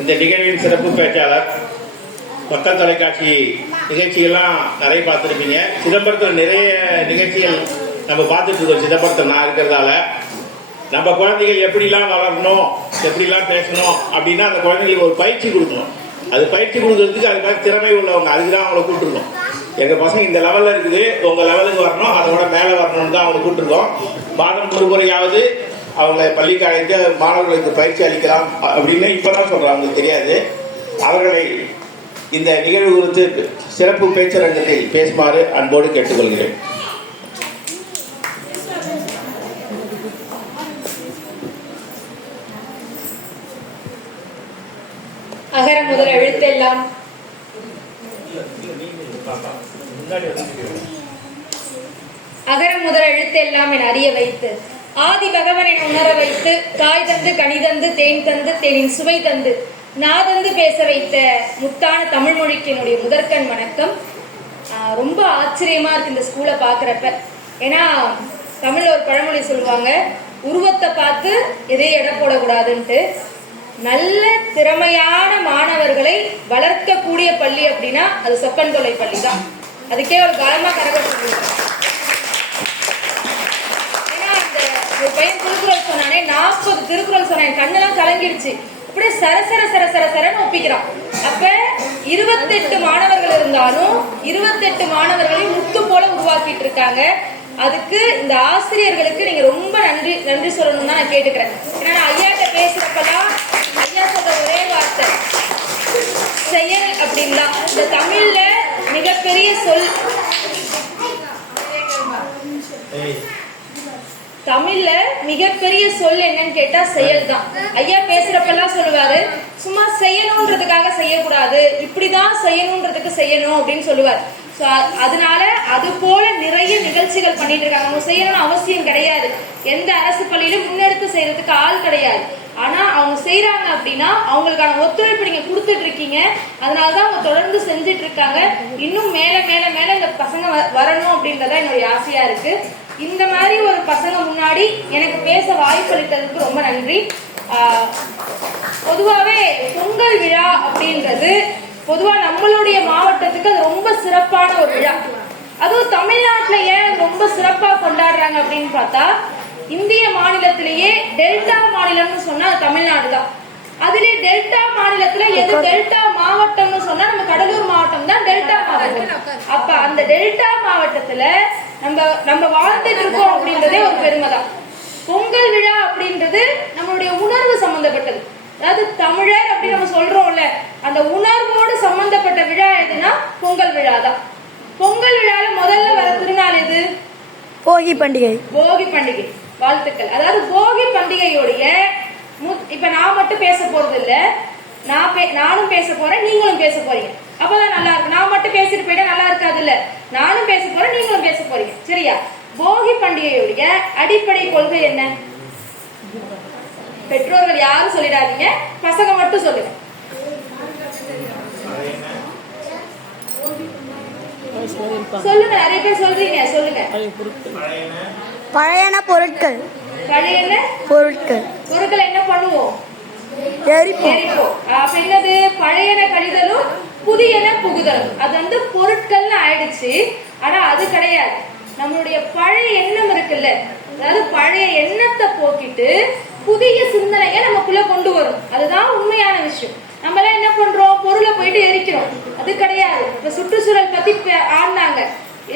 இந்த நிகழ்வின் சிறப்பு பேச்சாளர். மக்கள் தொலைக்காட்சி நிகழ்ச்சிகள்லாம் நிறைய பார்த்துருப்பீங்க. சிதம்பரத்தில் நிறைய நிகழ்ச்சிகள் நம்ம பார்த்துட்டு இருக்கோம். சிதம்பரத்தில் நான் இருக்கிறதால நம்ம குழந்தைகள் எப்படிலாம் வளரணும், எப்படிலாம் பேசணும் அப்படின்னா அந்த குழந்தைங்களுக்கு ஒரு பயிற்சி கொடுக்கணும். அது பயிற்சி கொடுக்கறதுக்கு அது மாதிரி திறமை உள்ளவங்க, அதுக்கு தான் அவங்கள கூப்பிட்டுருக்கோம். எங்கள் பசங்க இந்த லெவலில் இருக்குது, உங்கள் லெவலுக்கு வரணும், அதோட மேலே வரணும்னு தான் அவங்களை கூப்பிட்டுருக்கோம். மாதம் ஒரு முறையாவது அவங்களை பள்ளிக்கு அழைத்து மாணவர்களுக்கு பயிற்சி அளிக்கலாம் அப்படின்னு இப்பதான் சொல்றாங்க, அவங்களுக்கு தெரியாது. அவர்களை இந்த நிகழ்வு குறித்து சிறப்பு பேச்சரங்கத்தில் பேசுமாறு அன்போடு கேட்டுக்கொள்கிறேன். அகர முதல் எழுத்தெல்லாம் அகர முதல் எழுத்தெல்லாம் என அறிய வைத்து ஆதி பகவனை உணர வைத்து காய் தந்து கனி தந்து தேன் தந்து தேனின் சுவை தந்து நாதந்து பேச வைத்த முத்தான தமிழ் மொழிக்கு என்னுடைய முதற்கண் வணக்கம். ரொம்ப ஆச்சரியமா இருக்கு இந்த ஸ்கூலை பாக்குறப்ப. ஏன்னா தமிழ்ல ஒரு பழமொழி சொல்லுவாங்க, உருவத்தை பார்த்து எதையும் எடை போடக்கூடாதுன்ட்டு. நல்ல திறமையான மாணவர்களை வளர்க்கக்கூடிய பள்ளி அப்படின்னா அது சொக்கன் தொலை பள்ளி தான். அதுக்கே ஒரு காலமா கரகட்டு. ஒரு பையன் திருக்குறள் சொன்னானே, 40 திருக்குறள் சொன்னேன், கண்ணெல்லாம் கலங்கிடுச்சு. அப்படியே சரசர சரசர சரன்னு ஒப்பிக்கிறான். அப்ப 28 மாணவர்கள் இருந்தாலும் 28 மாணவர்களையும் முத்து போல உருவாக்கிட்டு இருக்காங்க. அதுக்கு இந்த ஆசிரியர்களுக்கு நீங்க ரொம்ப நன்றி சொல்லணும்னு தான் நான் கேட்டுக்கிறேன். ஏன்னா நான் ஐயாட்ட பேசுறப்பதான் ஐயா சொல்ற ஒரே வார்த்தை செயல் அப்படின்னா. இந்த தமிழ்ல மிகப்பெரிய சொல், தமிழ்ல மிகப்பெரிய சொல் என்னன்னு கேட்டா செயல் தான். ஐயா பேசுறப்பெல்லாம் சொல்லுவாரு, சும்மா செய்யணும்ன்றதுக்காக செய்யக்கூடாது, இப்படிதான் செய்யணும்ன்றதுக்கு செய்யணும் அப்படின்னு சொல்லுவார். அதனால அது போல நிறைய நிகழ்ச்சிகள் பண்ணிட்டு இருக்காங்க. அவங்க செய்யணும்னு அவசியம் கிடையாது. எந்த அரசு பள்ளியிலும் முன்னெடுத்து செய்யறதுக்கு ஆள் கிடையாது. ஆனா அவங்க செய்யறாங்க அப்படின்னா அவங்களுக்கான ஒத்துழைப்பு நீங்க கொடுத்துட்டு இருக்கீங்க. அதனாலதான் அவங்க தொடர்ந்து செஞ்சுட்டு இருக்காங்க. இன்னும் மேல மேல மேல இந்த பசங்க வரணும் அப்படின்றத என்னுடைய ஆசையா இருக்கு. இந்த மாதிரி ஒரு பசங்க முன்னாடி எனக்கு பேச வாய்ப்பளித்ததுக்கு ரொம்ப நன்றி. பொதுவாவே பொங்கல் விழா அப்படின்றது பொதுவா நம்மளுடைய மாவட்டத்துக்கு அது ரொம்ப சிறப்பான ஒரு விழா. அதுவும் தமிழ்நாட்டுல ஏன் ரொம்ப சிறப்பா கொண்டாடுறாங்க அப்படின்னு பார்த்தா, இந்திய மாநிலத்திலேயே டெல்டா மாநிலம்னு சொன்னா தமிழ்நாடு தான். அதுலயே டெல்டா மாநிலத்துல எது டெல்டா மாவட்டம்னு சொன்னா நம்ம கடலூர் மாவட்டம் தான் டெல்டா மாவட்டம். அப்ப அந்த டெல்டா மாவட்டத்துல நம்ம வாழ்ந்துட்டு இருக்கோம் அப்படின்றதே ஒரு பெருமை தான். பொங்கல் விழா அப்படின்றது நம்மளுடைய உணர்வு சம்பந்தப்பட்டது. அதாவது தமிழர் அப்படின்னு நம்ம சொல்றோம்ல, அந்த உணர்வோடு சம்பந்தப்பட்ட விழா எதுனா பொங்கல் விழா தான். பொங்கல் விழால முதல்ல வர திருநாள் எது? போகி பண்டிகை. போகி பண்டிகை, வாழ்த்துக்கள். அதாவது போகி பண்டிகையோடைய இப்ப நான் மட்டும் பேச போறது இல்ல, நானும் பேச போறேன், நீங்களும் பேச போறீங்க. அப்பதான் நல்லா இருக்கு. நான் மட்டும் பேசிட்டு போயிட்டா நல்லா இருக்காது இல்ல, நானும் பேச போறேன், நீங்களும் பேச போறீங்க. சரியா? போகி பண்டிகையுடைய அடிப்படை கொள்கை என்ன? பெற்றோர்கள் யாரும் சொல்லிடாதீங்க, பசங்க மட்டும் சொல்லுங்க. சொல்லுங்க, நிறைய பேர் சொல்றீங்க, சொல்லுங்க. பழையன பொருட்கள். பழையன பொருட்கள். பொருட்கள் என்ன பண்ணுவோம்? எரிப்போம். அப்ப என்னது? பழையன கழிதலும் புதியன புகுதலும். அது வந்து பொருட்கள்னு ஆயிடுச்சு. ஆனா அது கிடையாது. நம்மளுடைய பழைய எண்ணம் இருக்குல்ல, அதாவது பழைய எண்ணத்தை போக்கிட்டு புதிய சிந்தனையை நமக்குள்ள கொண்டு வரும். அதுதான் உண்மையான விஷயம். நம்ம எல்லாம் என்ன பண்றோம்? பொருளை போயிட்டு எரிக்கிறோம். அது கிடையாது. இப்ப சுற்றுச்சூழல் பத்தி ஆடினாங்க.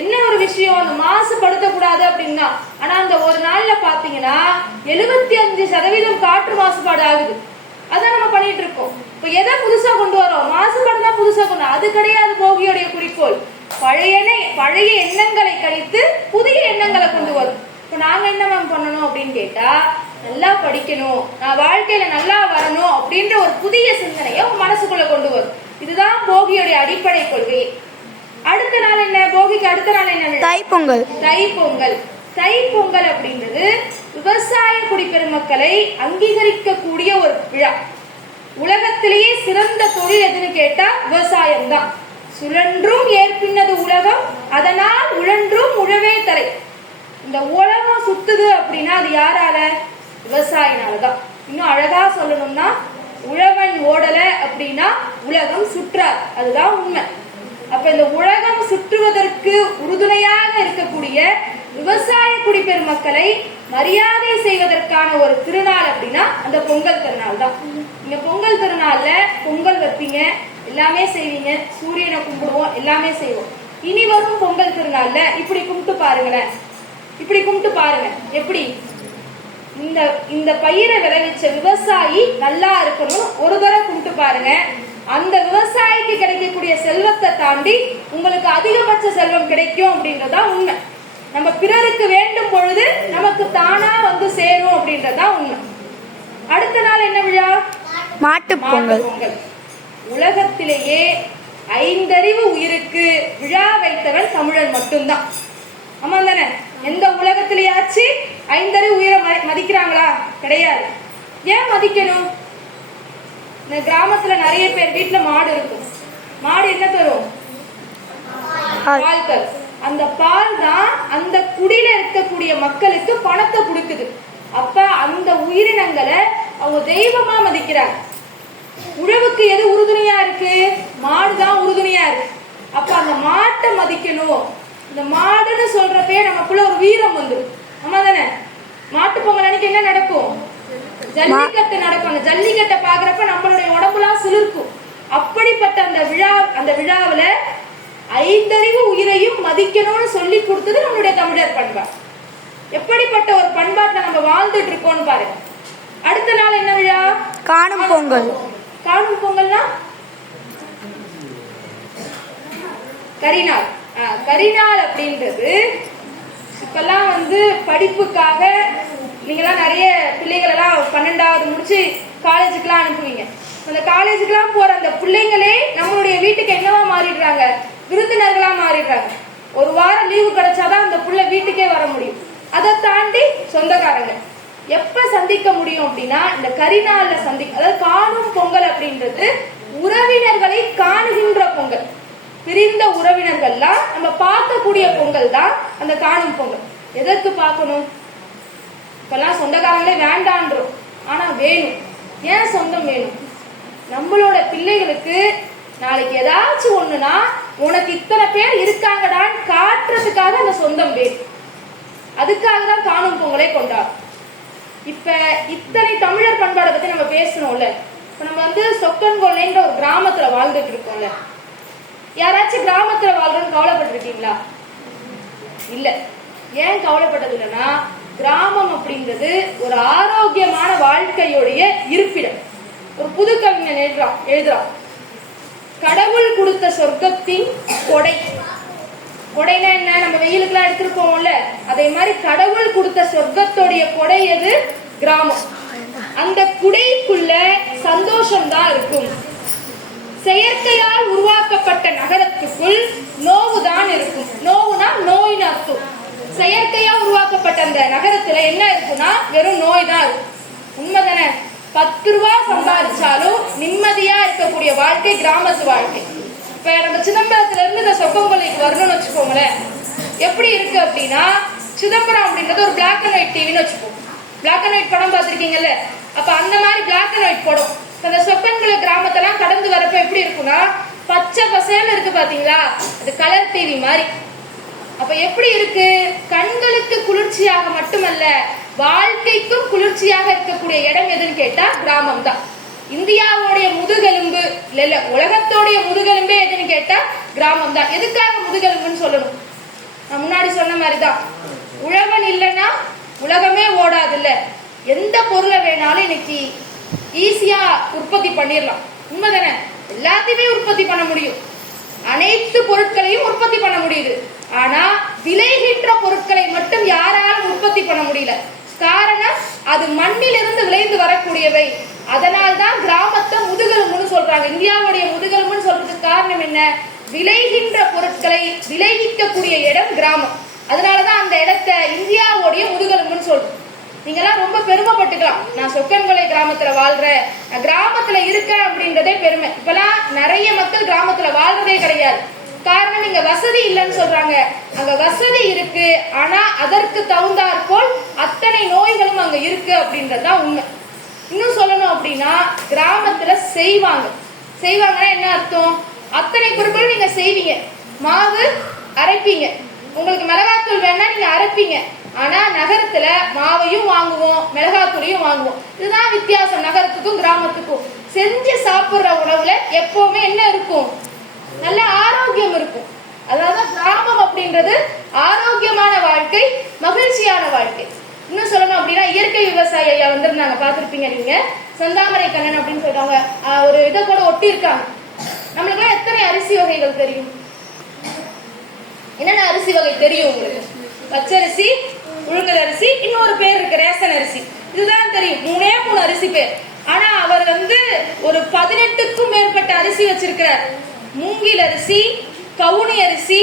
என்ன ஒரு விஷயம், அந்த மாசுபடுத்த கூடாது அப்படின்னா, ஆனா அந்த ஒரு நாள்ல பாத்தீங்கன்னா 75% காற்று மாசுபாடு ஆகுது. அதான் நம்ம பண்ணிட்டு இருக்கோம். இப்ப எதை புதுசா கொண்டு வரோம்? மாசுபாடு தான் புதுசா கொண்டு. அது கிடையாது போகியோடைய குறிக்கோள். பழைய எண்ணங்களை கழித்து புதிய எண்ணங்களை கொண்டு வரும். இப்ப நாங்க என்ன மேம் பண்ணணும் அப்படின்னு கேட்டா, நல்லா படிக்கணும், நான் வாழ்க்கையில நல்லா வரணும் அப்படின்ற ஒரு புதிய சிந்தனையை உங்க மனசுக்குள்ள கொண்டு வரும். இதுதான் போகியோடைய அடிப்படை கொள்கை. அடுத்த நாள் என்ன? போகிக்கு அடுத்த நாள் என்ன? தைப்பொங்கல். தைப்பொங்கல். தைப்பொங்கல் அப்படின்றது விவசாய குடிப்பெருமக்களை அங்கீகரிக்கக்கூடிய ஒரு விழா. உலகத்திலேயே சிறந்த தொழில் எதுன்னு கேட்டா விவசாயம் தான். சுழன்றும் ஏற்பின்னது உலகம், அதனால் உழன்றும் உழவே தரை. இந்த உலகம் சுத்துது அப்படின்னா அது யாரால? விவசாயினாலதான். இன்னும் அழகா சொல்லணும்னா, உழவன் ஓடல அப்படின்னா உலகம் சுற்றாது. அதுதான் உண்மை. அப்ப இந்த உலகம் சுற்றுவதற்கு உறுதுணையாக இருக்கக்கூடிய விவசாய குடிப்பெருமக்களை மரியாதை செய்வதற்கான ஒரு திருநாள் அப்படின்னா அந்த பொங்கல் திருநாள் தான். நீங்க பொங்கல் திருநாள்ல பொங்கல் வைப்பீங்க, எல்லாமே செய்வீங்க, சூரியனை கும்பிடுவோம், எல்லாமே செய்வோம். இனி வரும் பொங்கல் திருநாள்ல இப்படி கும்பிட்டு பாருங்களேன். இப்படி கும்பிட்டு பாருங்க. எப்படி இந்த பயிரை விளைவிச்ச விவசாயி நல்லா இருக்கணும் ஒரு தடவை கும்பிட்டு பாருங்க. அந்த விவசாயிக்கு கிடைக்கக்கூடிய செல்வத்தை தாண்டி உங்களுக்கு அதிகபட்ச செல்வம் கிடைக்கும் அப்படின்றதா உண்மை. நம்ம பிறருக்கு வேண்டும் பொழுது நமக்கு தானா வந்து சேரும் அப்படின்றதா உண்மை. அடுத்த நாள் என்ன விழா? மாட்டு பொங்கல். உலகத்திலேயே 5 அறிவு உயிருக்கு விழா வைத்தவன் தமிழன் மட்டும்தான். ஆமா தானே? எந்த உலகத்திலேயாச்சு 5 அறிவு உயிரை மதிக்கிறாங்களா? கிடையாது. ஏன் மதிக்கணும்? இந்த கிராமத்துல நிறைய பேர் வீட்டுல மாடு இருக்கும். மாடு என்ன தரும்? பால் தரும். அந்த பால் தான் அந்த குடியில இருக்கக்கூடிய மக்களுக்கு பணத்தை கொடுக்குது. அப்ப அந்த உயிரினங்களை அவங்க தெய்வமா மதிக்கிறாங்க. உழவுக்கு எது உறுதுணையா இருக்கு? மாடுதான் உறுதுணையா இருக்கு. அப்ப அந்த மாட்டை மதிக்கணும். இந்த மாடுன்னு சொல்றப்பே நமக்குள்ள ஒரு வீரம் வந்துடும். ஆமா தானே? மாட்டு பொங்கல் அன்னைக்கு என்ன நடக்கும்? ஜல்லிக்கட்டு நடக்கும். அந்த ஜல்லிக்கட்டை பாக்குறப்ப நம்மளுடைய உடம்புலாம் சிலிர்க்கும். அப்படிப்பட்ட அந்த விழாவுல 5 அறிவு உயிரையும் மதிக்கணும்னு சொல்லி கொடுத்தது நம்மளுடைய தமிழர் பண்பாடு. எப்படிப்பட்ட ஒரு பண்பாட்டுல நம்ம வாழ்ந்துட்டு இருக்கோம்னு பாருங்க. அடுத்த நாள் என்ன விழா? காணும் பொங்கல். காணும் பொங்கல்னா கரிநாள். கரிநாள் அப்படின்றது இப்பெல்லாம் வந்து படிப்புக்காக நீங்கெல்லாம் நிறைய பிள்ளைகள் எல்லாம் 12வது முடிச்சு காலேஜுக்குலாம் அனுப்புவீங்க. அந்த காலேஜுக்குலாம் போற அந்த பிள்ளைங்களே நம்மளுடைய வீட்டுக்கு என்னவா மாறிடுறாங்க? விருந்தினர்களா மாறிடுறாங்க. ஒரு வாரம் லீவு கிடைச்சாதான் அந்த பிள்ளை வீட்டுக்கே வர முடியும். அதை தாண்டி சொந்தக்காரங்க எப்ப சந்திக்க முடியும் அப்படின்னா இந்த கரிநாள்ல அதாவது காணும் பொங்கல் அப்படின்றது உறவினர்களை காணுகின்ற பொங்கல். பிரிந்த உறவினர்கள்லாம் நம்ம பார்க்கக்கூடிய பொங்கல் தான் அந்த காணும் பொங்கல். எதற்கு பார்க்கணும்? இப்பெல்லாம் சொந்தக்காரங்களே வேண்டான்றோம், ஆனா வேணும். ஏன் சொந்தம் வேணும்? நம்மளோட பிள்ளைகளுக்கு நாளைக்கு ஏதாச்சும் ஒண்ணுனா உனக்கு இத்தனை பேர் இருக்காங்கடான்னு காட்டுறதுக்காக அந்த சொந்தம் வேணும். அதுக்காக தான் காணும் பொங்கலை கொண்டாடும். இப்ப இத்தனை தமிழர் பண்பாடை பத்தி நம்ம பேசணும்ல. இப்ப நம்ம வந்து சொக்கன்கொல்லைன்ற ஒரு கிராமத்துல வாழ்ந்துட்டு இருக்கோம்ல. யாராச்சும் கிராமத்துல வாழ்றோம்னு கவலைப்பட்டிருக்கீங்களா? இல்ல. ஏன் கவலைப்பட்டது இல்லைன்னா, கிராமம் அப்படின்றது ஒரு ஆரோக்கியமான வாழ்க்கையுடைய இருப்பிடம். ஒரு புது கவிஞன் எழுதுறான், கடவுள் கொடுத்த சொர்க்கத்தின் கொடை. கொடைனா என்ன? நம்ம வெயிலுக்குலாம் எடுத்துட்டு போவோம்ல, அதே மாதிரி கடவுள் கொடுத்த சொர்க்கத்தோடைய கொடை எது? கிராமம். அந்த குடைக்குள்ள சந்தோஷம் தான் இருக்கும். செயற்கையால் உருவாக்கப்பட்ட நகரத்துக்குள் நோவுதான் இருக்கும். நோவுனா நோயின் அர்த்தம். செயற்கையா உருவாக்கப்பட்ட அந்த நகரத்துல என்ன இருக்குன்னா வெறும் நோய் தான் இருக்கும். உண்மைதானே? 10 ரூபாய் சம்பாதிச்சாலும் நிம்மதியா இருக்கக்கூடிய வாழ்க்கை கிராமத்து வாழ்க்கை. இப்ப நம்ம சிதம்பரத்துல இருந்து இந்த சொக்கங்கொல்லைக்கு வரணும்னு வச்சுக்கோங்களேன். எப்படி இருக்கு அப்படின்னா, சிதம்பரம் அப்படின்றது ஒரு பிளாக் அண்ட் ஒயிட் டிவின்னு வச்சுக்கோங்க. பிளாக் அண்ட் ஒயிட் படம் பார்த்திருக்கீங்கல்ல? அப்ப அந்த மாதிரி பிளாக் அண்ட் ஒயிட் படம் அந்த சொக்கன்குளை கிராமத்தெல்லாம் கடந்து வரப்ப எப்படி இருக்குன்னா பச்சை பசேன்னு இருக்கு. பாத்தீங்களா? அது கலர் டிவி மாதிரி. அப்ப எப்படி இருக்கு? கண்களுக்கு குளிர்ச்சியாக மட்டுமல்ல, வாழ்க்கைக்கும் குளிர்ச்சியாக இருக்கக்கூடிய இடம் எதுன்னு கேட்டா கிராமம் தான். இந்தியாவுடைய முதுகெலும்பு இல்ல, உலகத்தோடைய முதுகெலும்பே எதுன்னு கேட்டா கிராமம் தான். எதுக்காக முதுகெலும்புன்னு சொல்லணும்? நான் முன்னாடி சொன்ன மாதிரிதான், உழவன் இல்லைன்னா உலகமே ஓடாது. இல்ல, எந்த பொருளை வேணாலும் இன்னைக்கு ஈஸியா உற்பத்தி பண்ணிடலாம். உண்மைதானே? எல்லாத்தையுமே உற்பத்தி பண்ண முடியும், அனைத்து பொருட்களையும் உற்பத்தி பண்ண முடியுது. ஆனா விளைகின்ற பொருட்களை மட்டும் யாராலும் உற்பத்தி பண்ண முடியல. காரணம், அது மண்ணிலிருந்து விளைந்து வரக்கூடியவை. அதனால்தான் கிராமத்தை முதுகெலும்புன்னு சொல்றாங்க. இந்தியாவுடைய முதுகெலும்புன்னு சொல்றதுக்கு காரணம் என்ன? விளைகின்ற பொருட்களை விளைவிக்கக்கூடிய இடம் கிராமம். அதனாலதான் அந்த இடத்தை இந்தியாவுடைய முதுகெலும்புன்னு சொல்றோம். நீங்க எல்லாம் ரொம்ப பெருமைப்பட்டுக்கலாம், நான் சொக்கன்கொல்லை கிராமத்துல வாழ்றேன், நான் கிராமத்துல இருக்கேன் அப்படின்றதே பெருமை. இப்பெல்லாம் நிறைய மக்கள் கிராமத்துல வாழ்றதே கிடையாது. காரணம், இங்க வசதி இல்லைன்னு சொல்றாங்க. அங்க வசதி இருக்கு, ஆனா அதற்கு தகுந்தாற்போல் அத்தனை நோய்களும் அங்க இருக்கு அப்படின்றதுதான் உண்மை. இன்னும் சொல்லணும் அப்படின்னா, கிராமத்துல செய்வாங்க. செய்வாங்கன்னா என்ன அர்த்தம்? அத்தனை பொருட்களும் நீங்க செய்வீங்க. மாவு அரைப்பீங்க, உங்களுக்கு மிளகாத்தூள் வேணா நீங்க அரைப்பீங்க. ஆனா நகரத்துல மாவையும் வாங்குவோம், மிளகாத்தூளையும் வாங்குவோம். இதுதான் வித்தியாசம் நகரத்துக்கும் கிராமத்துக்கும். செஞ்சு சாப்பிடுற உணவுல எப்பவுமே என்ன இருக்கும்? நல்ல ஆரோக்கியம் இருக்கும். அதாவது கிராமம் அப்படின்றது ஆரோக்கியமான வாழ்க்கை, மகிழ்ச்சியான வாழ்க்கை. இன்னும் சொல்லணும் அப்படின்னா இயற்கை விவசாயி ஐயா வந்திருந்தாங்க, பார்த்திருப்பீங்க நீங்க. செந்தாமரை கண்ணன் அப்படின்னு சொல்றாங்க, ஒரு இதை கூட ஒட்டி இருக்காங்க. நம்மளுக்கு எத்தனை அரிசி வகைகள் தெரியும்? என்னென்ன அரிசி வகை தெரியும் உங்களுக்கு? பச்சரிசி, உளுங்கல் அரிசி, இன்னொரு பேர் இருக்கு ரேசன் அரிசி. இதுதான் தெரியும், 3 அரிசி பேர். ஆனா அவர் ஒரு 18க்கும் மேற்பட்ட அரிசி வச்சிருக்கிறார். மூங்கில் அரிசி, கவுனி அரிசி,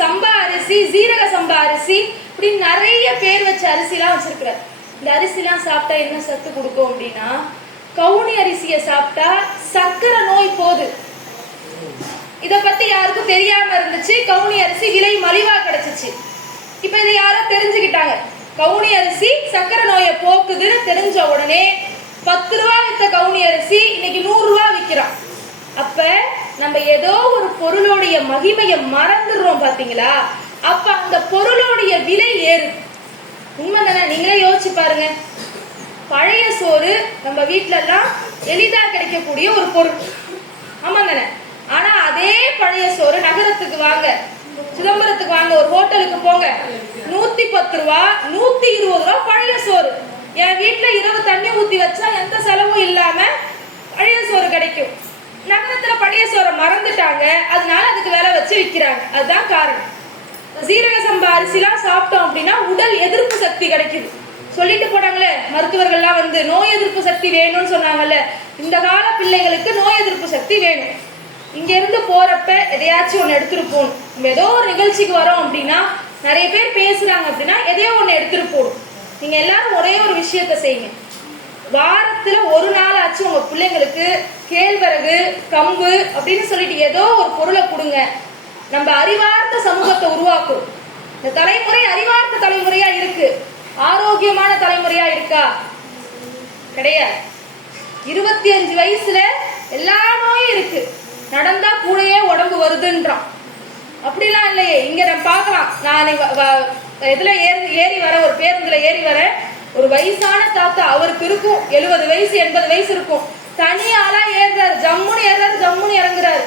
சம்பா அரிசி, சீரக சம்பா அரிசி, இப்படி நிறைய பேர் வச்ச அரிசி எல்லாம் வச்சிருக்கிறார். இந்த அரிசி எல்லாம் சாப்பிட்டா என்ன சத்து கொடுக்கும் அப்படின்னா, கவுனி அரிசியை சாப்பிட்டா சக்கரை நோய் போகுது. இத பத்தி யாருக்கும் தெரியாம இருந்துச்சு. கவுனி அரிசி விலை மலிவா கிடைச்சிச்சு. இப்ப இதை யாரோ தெரிஞ்சுக்கிட்டாங்க. கவுனி அரிசி சக்கரை நோயை போக்குதுன்னு தெரிஞ்ச உடனே 10 ரூபா வித்த கவுனி அரிசி இன்னைக்கு 100 ரூபா விற்கிறான். அப்ப நம்ம ஏதோ ஒரு பொருளுடைய மகிமையை மறந்துடுறோம் பாத்தீங்களா? அப்ப அந்த பொருளுடைய விலை ஏறும். உண்மைதானே? நீங்களே யோசிச்சு பாருங்க. பழைய சோறு நம்ம வீட்டுல எல்லாம் எளிதா கிடைக்கக்கூடிய ஒரு பொருள், ஆமா தானே? ஆனா அதே பழைய சோறு நகரத்துக்கு வாங்க, சிதம்பரத்துக்கு வாங்க, ஒரு ஹோட்டலுக்கு போங்க, 110 ரூபா, 120 ரூபா பழைய சோறு. என் வீட்டுல இரவு தண்ணி ஊத்தி வச்சா எந்த செலவும் இல்லாம பழைய சோறு கிடைக்கும். நகரத்துல பழைய சோறை மறந்துட்டாங்க, அதனால அதுக்கு விலை வச்சு விற்கிறாங்க. அதுதான் காரணம். சீரக சம்பா அரிசிலாம் சாப்பிட்டோம் அப்படின்னா உடல் எதிர்ப்பு சக்தி கிடைக்குது. சொல்லிட்டு போனாங்களே மருத்துவர்கள்லாம் நோய் எதிர்ப்பு சக்தி வேணும்னு சொன்னாங்கல்ல. இந்த கால பிள்ளைகளுக்கு நோய் எதிர்ப்பு சக்தி வேணும். இங்க இருந்து போறப்ப எதையாச்சும் ஒண்ணு எடுத்துட்டு போகணும். நம்ம ஏதோ ஒரு நிகழ்ச்சிக்கு வரோம் அப்படின்னா, நிறைய பேர் பேசுறாங்க அப்படின்னா எதையோ ஒண்ணு எடுத்துட்டு போகணும். நீங்க எல்லாரும் ஒரே ஒரு விஷயத்த செய்யுங்க. வாரத்துல ஒரு நாள் ஆச்சு உங்க பிள்ளைங்களுக்கு கேழ்வரகு, கம்பு அப்படின்னு சொல்லிட்டு ஏதோ ஒரு பொருளை கொடுங்க. நம்ம அறிவார்ந்த சமூகத்தை உருவாக்கும். இந்த தலைமுறை அறிவார்ந்த தலைமுறையா இருக்கு, ஆரோக்கியமான தலைமுறையா இருக்கா? கிடையாது. 25 வயசுல எல்லா நோயும் இருக்கு, நடந்தா கூடயே உடம்பு வருதுன்றான். அப்படிலாம் இல்லையே. இங்க நம்ம பாக்கலாம். நான் இதுல ஏறி வர, ஒரு பேருந்துல ஏறி வர, ஒரு வயசான தாத்தா, அவருக்கு இருக்கும் 70 வயசு 80 வயசு இருக்கும். தனியாளா ஏறுறாரு, ஜம்முன்னு ஏறாரு, ஜம்முன்னு இறங்குறாரு.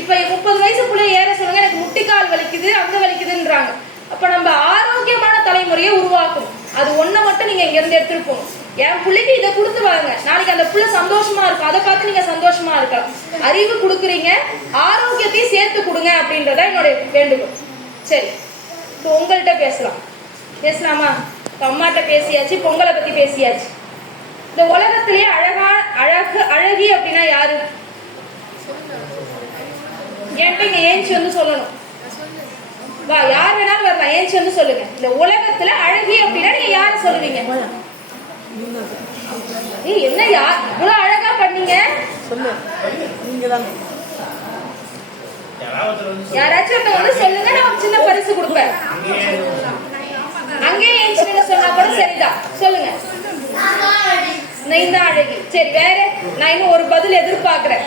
இப்ப 30 வயசுக்குள்ள ஏற சொல்லுங்க, எனக்கு முட்டிக்கால் வலிக்குது, அங்க வலிக்குதுன்றாங்க. அப்ப நம்ம ஆரோக்கியமான தலைமுறையை உருவாக்கணும். அது ஒண்ண மட்டும் நீங்க இங்க இருந்து எடுத்துட்டு போகணும். என் பிள்ளைக்கு இதை கொடுத்து வாங்க, நாளைக்கு அந்த பிள்ளை சந்தோஷமா இருக்கும், அதை பார்த்து நீங்க சந்தோஷமா இருக்கலாம். அறிவு கொடுக்குறீங்க, ஆரோக்கியத்தையும் சேர்த்து கொடுங்க அப்படின்றத என்னுடைய வேண்டுகோள். சரி, இப்போ உங்கள்கிட்ட பேசலாமா? அம்மாட்ட பேசியாச்சு, பொங்கலை பத்தி பேசியாச்சு. இந்த உலகத்திலேயே அழகி அப்படின்னா யாரு? என்கிட்ட இங்க ஏஞ்சி சொல்லணும். வா, யார் வேணாலும் வரலாம், ஏஞ்சி சொல்லுங்க. இந்த உலகத்துல அழகி அப்படின்னா நீங்க யார சொல்லுவீங்க? என்ன இவ்வளவு அழகா பண்ணீங்க? யாராச்சும் சொல்லுங்க, நான் ஒரு சின்ன பரிசு கொடுப்பேன். அங்கே ஏஞ்சி சொன்னா கூட சரிதான். சொல்லுங்க. நான் அழகி. சரி, வேற? நான் இன்னும் ஒரு பதில் எதிர்பார்க்கிறேன்.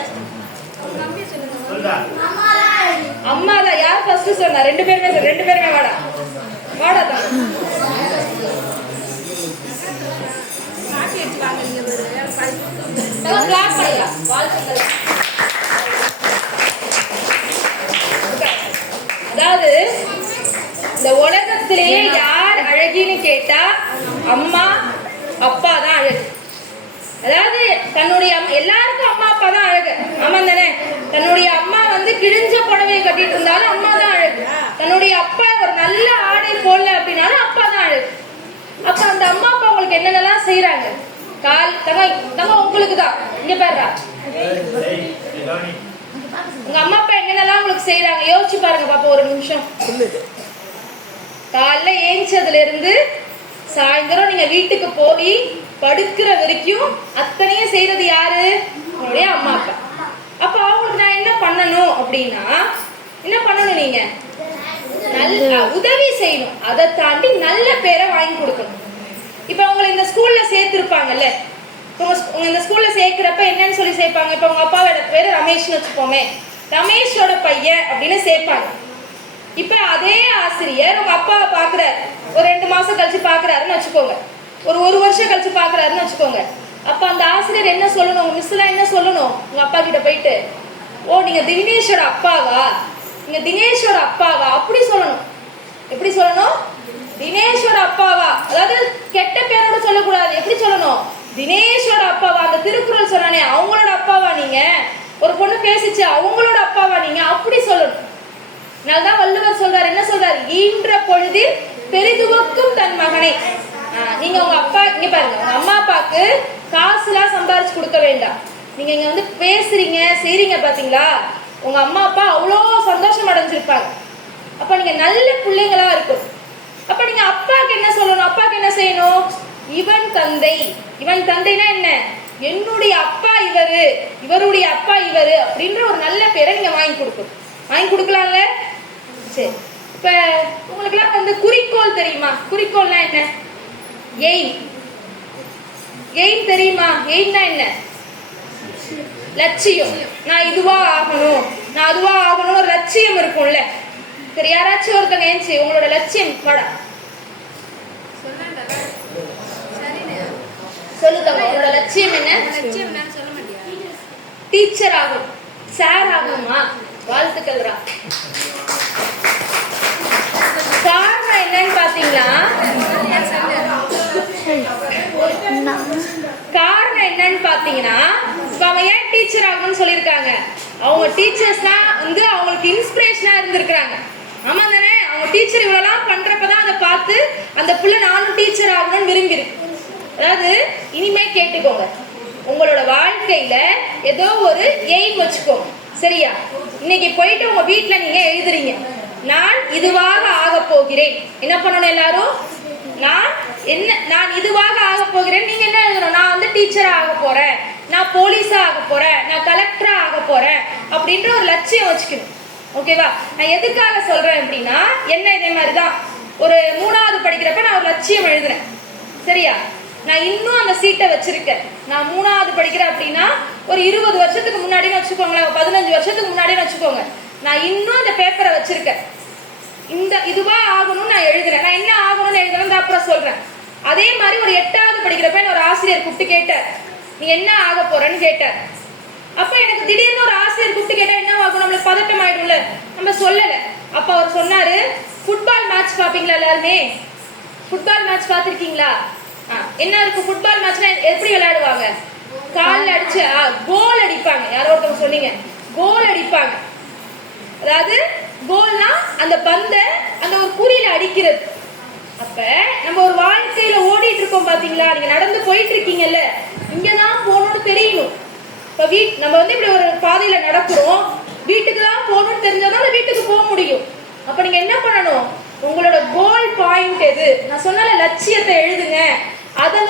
அம்மாதான். யார் ஃபர்ஸ்ட் சொன்னா? 2 பேருமே வாடா தான். அதாவது இந்த உலகத்திலேயே யார் அழகின்னு கேட்டா அம்மா அப்பா தான் அழகு. அதாவது தன்னுடைய எல்லாருக்கும் அம்மா அப்பா தான் அழகு, ஆமா தானே? தன்னுடைய அம்மா கிழிஞ்ச புடவையை கட்டிட்டு இருந்தாலும் அம்மா தான் அழகு. தன்னுடைய அப்பா ஒரு நல்ல ஆடை போடல அப்படின்னாலும் அப்பா தான் அழகு. அப்ப அந்த அம்மா அப்பா உங்களுக்கு என்னென்னலாம் செய்யறாங்க? தங்க உங்களுக்கு தான். இங்க பாருடா, உங்க அம்மா அப்பா என்னென்னலாம் உங்களுக்கு செய்யறாங்க யோசிச்சு பாருங்க பாப்பா, ஒரு நிமிஷம். காலைல ஏஞ்சதுல இருந்து சாயந்தரம் நீங்க வீட்டுக்கு போய் படுக்கிற வரைக்கும் அத்தனையும் செய்யறது யாரு? உங்களுடைய அம்மா அப்பா. அப்ப அவங்களுக்கு நான் என்ன பண்ணணும் அப்படின்னா, என்ன பண்ணணும்? நீங்க நல்ல உதவி செய்யணும். அதை தாண்டி நல்ல பேரை வாங்கி கொடுக்கணும். இப்ப உங்களை இந்த ஸ்கூல்ல சேர்த்திருப்பாங்கல்ல, இந்த ஸ்கூல்ல சேர்க்கிறப்ப என்னன்னு சொல்லி சேர்ப்பாங்க? இப்ப உங்க அப்பாவோட பேரு ரமேஷ், ரமேஷ்னு வச்சுப்போமே, ரமேஷோட பையன் அப்படின்னு சேர்ப்பாங்க. இப்ப அதே ஆசிரியர் உங்க அப்பாவை பாக்குறாரு, ஒரு 2 மாசம் கழிச்சு பாக்குறாருன்னு வச்சுக்கோங்க, ஒரு வருஷம் கழிச்சு பாக்குறாருன்னு வச்சுக்கோங்க. அப்ப அந்த ஆசிரியர் என்ன சொல்லணும், உங்க மிஸ் எல்லாம் என்ன சொல்லணும், உங்க அப்பா கிட்ட போயிட்டு, ஓ நீங்க தினேஷோட அப்பாவா, நீங்க தினேஷோட அப்பாவா அப்படி சொல்லணும். எப்படி சொல்லணும், தினேஷோட அப்பாவா, அதாவது கெட்ட பேரோட சொல்லக்கூடாது. எப்படி சொல்லணும், தினேஷோட அப்பாவா. அந்த திருக்குறள் சொன்னானே, அவங்களோட அப்பாவா நீங்க, ஒரு பொண்ணு பேசிச்சு அவங்களோட அப்பாவா நீங்க, அப்படி சொல்லணும். அதனால்தான் வள்ளுவர் சொல்றாரு, என்ன சொல்றாரு, ஈன்ற பொழுதில் பெரிதுவக்கும் தன் மகனை. நீங்க உங்க அப்பா, இங்க பாருங்க, உங்க அம்மா அப்பாக்கு காசு எல்லாம் சம்பாரிச்சு கொடுக்க வேண்டாம். நீங்க இங்க வந்து பேசுறீங்க செய்றீங்க பாத்தீங்களா, உங்க அம்மா அப்பா அவ்வளோ சந்தோஷம் அடைஞ்சிருப்பாங்க. அப்ப நீங்க நல்ல பிள்ளைங்களா இருக்கும். அப்ப நீங்க அப்பாக்கு என்ன சொல்லணும், அப்பாக்கு என்ன செய்யணும், இவன் தந்தை, இவன் தந்தைனா என்ன, என்னுடைய அப்பா இவரு, இவருடைய அப்பா இவரு அப்படின்ற ஒரு நல்ல பேரை நீங்க வாங்கி கொடுக்கலாம்ல. சரி, இப்ப உங்களுக்கு எல்லாம் வந்து குறிக்கோள் தெரியுமா, குறிக்கோள்னா என்ன, எய்ம், எய்ம் தெரியுமா, எய்ம்னா என்ன, லட்சியம். நான் இதுவா ஆகணும், நான் அதுவா ஆகணும், ஒரு லட்சியம் இருக்கும்ல. சரி, யாராச்சும் ஒருத்தங்க ஏஞ்சி உங்களோட லட்சியம் வாடா சொல்லுங்க, உங்களோட லட்சியம் என்ன, டீச்சர் ஆகும், சார் ஆகுமா, வாழ்த்துக்கள்ரா. காரணம் என்னன்னு பாத்தீங்களா, காரணம் என்னன்னு பாத்தீங்கன்னா, அவன் ஏன் டீச்சர் ஆகணும்னு சொல்லியிருக்காங்க, அவங்க டீச்சர்ஸ் தான் வந்து அவங்களுக்கு இன்ஸ்பிரேஷனா இருந்திருக்காங்க. ஆமா தானே, அவங்க டீச்சர் இவ்வளவுலாம் பண்றப்பதான் அதை பார்த்து அந்த பிள்ளை நானும் டீச்சர் ஆகணும்னு விரும்பி இருக்கு. அதாவது இனிமே கேட்டுக்கோங்க, உங்களோட வாழ்க்கையில ஏதோ ஒரு எய்ம் வச்சுக்கோங்க, சரியா. இன்னைக்கு போயிட்டு உங்க வீட்டுல நீங்க எழுதுறீங்க, நான் இதுவாக ஆக போகிறேன். என்ன பண்ணணும் எல்லாரும், நான் இதுவாக ஆக போகிறேன். நீங்க என்ன எழுதணும், நான் வந்து டீச்சரா ஆக போறேன், நான் போலீஸா ஆக போறேன், நான் கலெக்டரா ஆக போறேன் அப்படின்ற ஒரு லட்சியம் வச்சுக்கணும். ஓகேவா, நான் எதுக்காக சொல்றேன் அப்படின்னா, என்ன இதே மாதிரிதான் ஒரு 3வது படிக்கிறப்ப நான் ஒரு லட்சியம் எழுதுறேன், சரியா. நான் இன்னும் அந்த சீட்டை வச்சிருக்கேன். நான் 3வது படிக்கிறேன் அப்படின்னா ஒரு 20 வருஷத்துக்கு முன்னாடின்னு வச்சுக்கோங்களேன், 15 வருஷத்துக்கு முன்னாடின்னு வச்சுக்கோங்க, நான் இன்னும் அந்த பேப்பரை வச்சிருக்கேன். இந்த இதுவா ஆகணும்னு நான் எழுதுறேன், நான் என்ன ஆகணும்னு எழுதுறேன் அப்புறம் சொல்றேன். அதே மாதிரி ஒரு 8வது படிக்கிறப்ப ஒரு ஆசிரியர் கூப்பிட்டு கேட்டார், நீ என்ன ஆக போறன்னு கேட்டார். அப்ப எனக்கு திடீர்னு ஒரு ஆசிரியர் கூப்பிட்டு கேட்டா என்ன ஆகும், நம்மளுக்கு பதட்டம் ஆயிடும்ல, நம்ம சொல்லல. அப்ப அவர் சொன்னாரு, ஃபுட்பால் மேட்ச் பாப்பீங்களா எல்லாருமே, ஃபுட்பால் மேட்ச் பாத்திருக்கீங்களா, என்ன இருக்கு ஃபுட்பால் மேட்ச்னா எப்படி விளையாடுவாங்க, கால்ல அடிச்சு கோல் அடிப்பாங்க. யாரோ ஒருத்தவங்க சொன்னீங்க, கோல் அடிப்பாங்க. அதாவது கோல்னா அந்த பந்தை அந்த ஒரு குறியில அடிக்கிறது. அப்ப நம்ம ஒரு வாழ்க்கையில ஓடிட்டு இருக்கோம் பாத்தீங்களா, நீங்க நடந்து போயிட்டு இருக்கீங்கல்ல, இங்கதான் போகணும்னு தெரியணும். இப்ப நம்ம வந்து இப்படி ஒரு பாதையில நடக்கிறோம், வீட்டுக்கு தான் போகணும்னு தெரிஞ்சாதான் அந்த வீட்டுக்கு போக முடியும். அப்ப நீங்க என்ன பண்ணணும், உங்களோட கோல் பாயிண்ட் எது, நான் சொன்னால லட்சியத்தை எழுதுங்க, அதை